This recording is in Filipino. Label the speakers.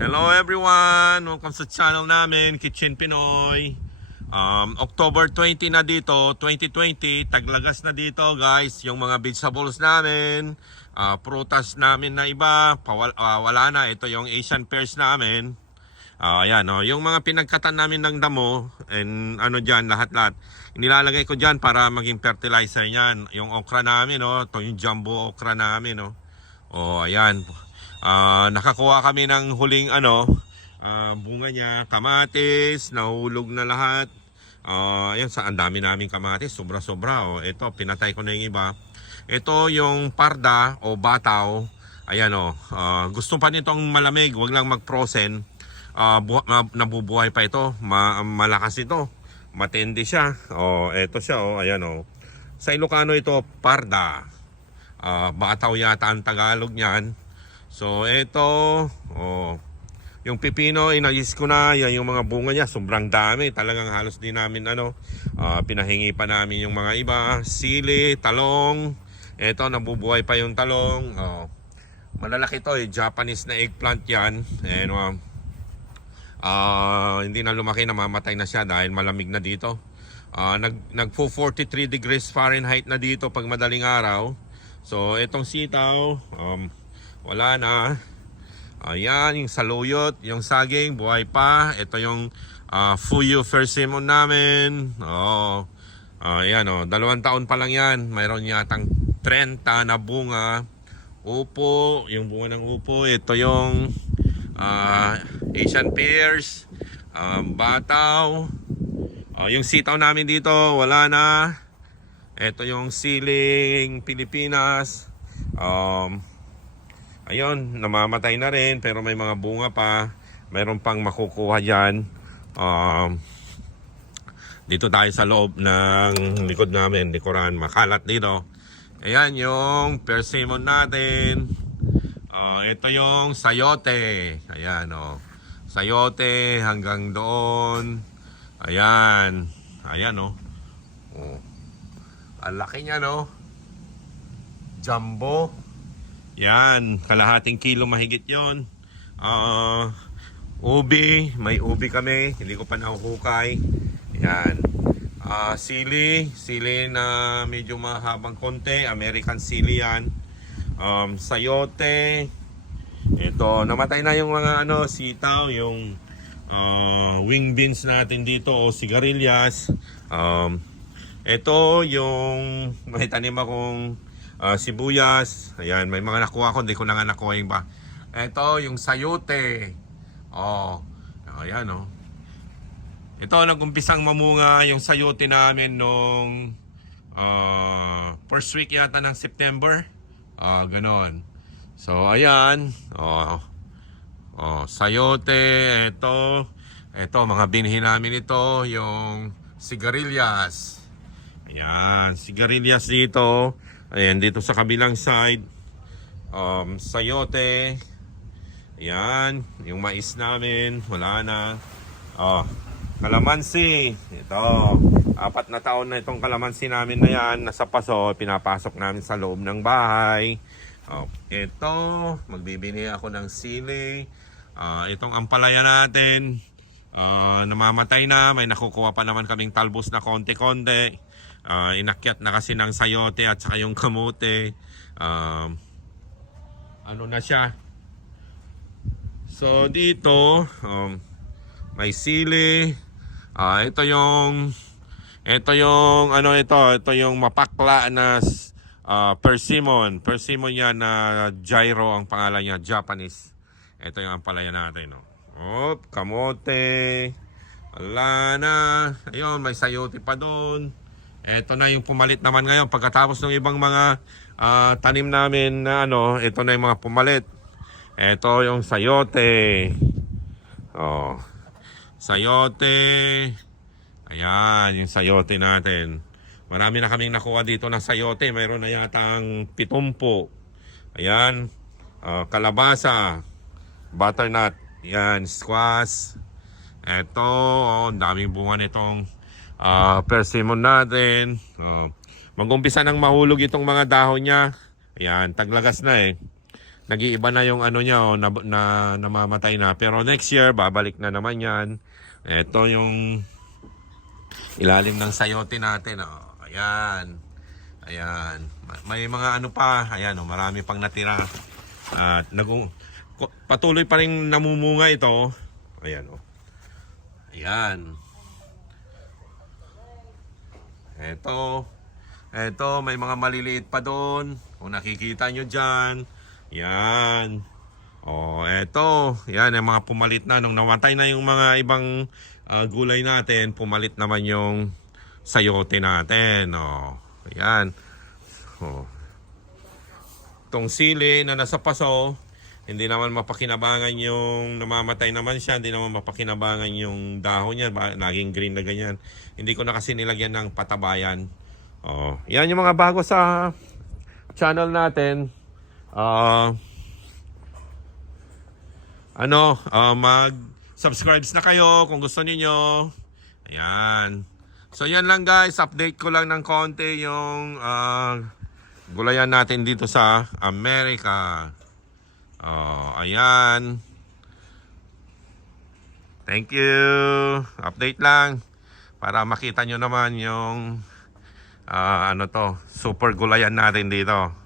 Speaker 1: Hello everyone! Welcome sa channel namin, Kitchen Pinoy. Um, October 20 na dito, 2020, taglagas na dito guys, yung mga vegetables namin, ah, prutas namin na iba, pawal, ah, wala na, ito yung Asian pears namin. Ah, ayan, oh, yung mga pinagkatan namin ng damo, and ano dyan, lahat-lahat, inilalagay ko dyan para maging fertilizer yan. Yung okra namin, oh, ito yung jumbo okra namin, oh. Oh, ayan. Ah, nakakuha kami ng huling ano, ah, bunga niya, kamatis, nahulog na lahat. Ah, ayan sa ang dami naming kamatis, sobra-sobra oh. Ito pinatay ko na yung iba. Ito yung parda o bataw. Ayan oh, ah, gusto pa nitong malamig, wag lang mag-frozen. Bu- na- nabubuhay pa ito, Ma- malakas ito. Matindi siya. Oh, ito siya oh, ayan oh. Sa Ilocano ito parda. Ah, bataw yata ang Tagalog niyan. So, ito, oh, yung pipino, inayos ko na, yan yung mga bunga niya, sobrang dami. Talagang halos din namin, ano, ah, pinahingi pa namin yung mga iba. Sili, talong, ito, nabubuhay pa yung talong. Oh, malalaki to, eh, Japanese na eggplant yan. And, um, ah, hindi na lumaki, namamatay na siya dahil malamig na dito. Ah, nag, nagpo 43 degrees Fahrenheit na dito pag madaling araw. So, itong sitaw, um, wala na. Ayan, yung saluyot, yung saging, buhay pa. Ito yung ah, Fuyu Persimmon namin. Oh, ayan oh, dalawang taon pa lang yan. Mayroon yatang 30 na bunga. Upo, yung bunga ng upo. Ito yung ah, Asian pears, um, bataw. Ah, yung sitaw namin dito, wala na. Ito yung siling Pilipinas. Um, ayun, namamatay na rin pero may mga bunga pa. Mayroon pang makukuha dyan. Um, dito tayo sa loob ng likod namin, likuran, makalat dito. Ayan yung persimmon natin. Ah, ito yung sayote. Ayan oh. Sayote hanggang doon. Ayan. Ayan oh. oh. Ang laki niya no. Jumbo. Yan, kalahating kilo mahigit yon. Ah, ubi, may ubi kami, hindi ko pa nahuhukay. Yan. Ah, sili, sili na medyo mahabang konti, American sili yan. Um, sayote. Ito, namatay na yung mga ano, sitaw, yung ah, wing beans natin dito o sigarilyas. Um, ito yung may tanim akong ah, sibuyas. Ayan, may mga nakuha ko, hindi ko na nga nakuha yung ba. Ito yung sayote. Oh, ayan oh. Ito, nag-umpisang mamunga yung sayote namin nung ah, first week yata ng September. Ah, ganon. So, ayan. Oh, oh sayote. Ito. Ito, mga binhi namin ito. Yung sigarilyas. Ayan, sigarilyas dito. Ayan, dito sa kabilang side. Um, sayote. Ayan, yung mais namin. Wala na. Oh, kalamansi. Ito. Apat na taon na itong kalamansi namin na yan. Nasa paso, pinapasok namin sa loob ng bahay. Oh, ito, magbibini ako ng sili. Ah, itong ampalaya natin, ah, namamatay na. May nakukuha pa naman kaming talbos na konti-konti. Ah, inakyat na kasi ng sayote at saka yung kamote. Um, ano na siya? So dito, um, may sili. Ah, ito yung ito yung ano ito, ito yung mapakla na ah, persimmon. Persimmon yan na gyro ang pangalan niya, Japanese. Ito yung ampalaya natin, no. Op, kamote. Wala na. Ayun, may sayote pa doon. Ito na yung pumalit naman ngayon. Pagkatapos ng ibang mga ah, tanim namin na ano, ito na yung mga pumalit. Ito yung sayote. Oh. Sayote. Ayan, yung sayote natin. Marami na kaming nakuha dito ng sayote. Mayroon na yata ang pitumpo. Ayan. ah, kalabasa. Butternut. Yan, squash. Ito, oh, daming bunga nitong ah, persimmon natin. Oh. Mag-umpisa nang mahulog itong mga dahon niya. Ayan, taglagas na eh. nag-iiba na yung ano niya, oh, na, na namamatay na. Pero next year, babalik na naman yan. Ito yung ilalim ng sayote natin. Oh. Ayan. Ayan. Ma- May mga ano pa. Ayan, oh, marami pang natira. At ko- patuloy pa rin namumunga ito. Ayan, oh. Ayan. Ito. Ito, may mga maliliit pa doon. Kung nakikita nyo dyan. Yan. Oh, eto. Yan, yung mga pumalit na. Nung namatay na yung mga ibang ah, gulay natin, pumalit naman yung sayote natin. Oh, yan. Oh. Tong sili na nasa paso, hindi naman mapakinabangan yung namamatay naman siya, hindi naman mapakinabangan yung dahon niya, laging green na ganyan. Hindi ko na kasi nilagyan ng patabayan. Oh, yan yung mga bago sa channel natin. Ah ano, ah, mag-subscribe na kayo kung gusto niyo. Ayan. So yan lang guys, update ko lang ng konti yung ah, gulayan natin dito sa Amerika. Oh, ayan. Thank you. Update lang para makita nyo naman yung ah, ano to, super gulayan natin dito.